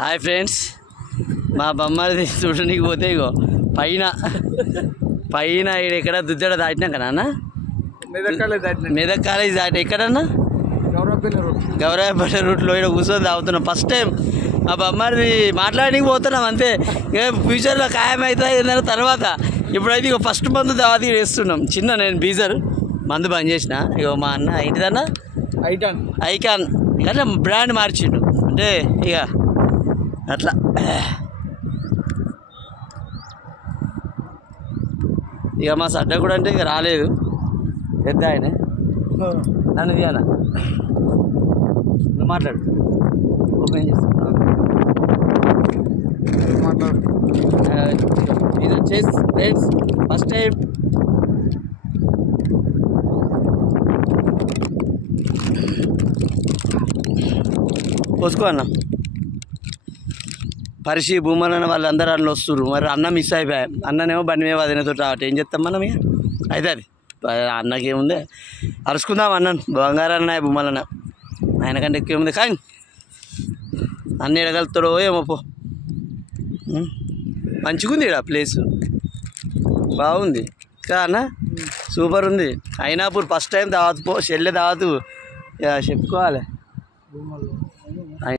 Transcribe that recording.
Hi friends, మా బొమ్మది చూడడానికి పోతే ఇగో పైన పైన ఇక్కడ దుద్దడ దాటినాక నాన్న మెదక్ కాలేజ్ దాటి ఎక్కడన్నా గౌరవపల్లి రూట్లో ఇక్కడ కూర్చొని తాగుతున్నాం. ఫస్ట్ టైం మా బొమ్మది మాట్లాడడానికి పోతున్నాం అంతే. ఇక ఫ్యూచర్లో ఖాయమవుతుంది ఏంటంటే తర్వాత. ఇప్పుడైతే ఇక ఫస్ట్ మందు దావతి వేస్తున్నాం. చిన్న నేను బీజర్ మందు బంద్ చేసిన. ఇక మా అన్న ఏంటిదన్నా ఐకాన్ అట్లా బ్రాండ్ మార్చిండు అంటే ఇక అట్లా. ఇక మా సడ్డ కూడా అంటే ఇక రాలేదు, పెద్ద ఆయన నన్ను తీయాల. నువ్వు మాట్లాడు, ఓపెన్ చేస్తా మాట్లాడు. ఇది వచ్చేసి ఫ్రెండ్స్ ఫస్ట్ టైం పోసుకో అన్న. పరిషి భూమన్న వాళ్ళందరూ అన్న వస్తున్నారు. మరి అన్న మిస్ అయిపోయా. అన్ననేమో బండి మీద వదినతో రావట్టు ఏం చెప్తాం మనం. ఇక అయితే అది అన్నకేముంది, అరుచుకుందాం అన్నను. బంగారన్న భూమలన్న ఆయన కంటే ఎక్కువ ఏముంది. కానీ అన్న ఎడగలుగుతాడో ఏమో పో. మంచిగుంది ఇక్కడ ప్లేసు, బాగుంది అన్న, సూపర్ ఉంది. అయినాపూర్ ఫస్ట్ టైం దావత్ పో చెల్లె దావతు చెప్పుకోవాలి.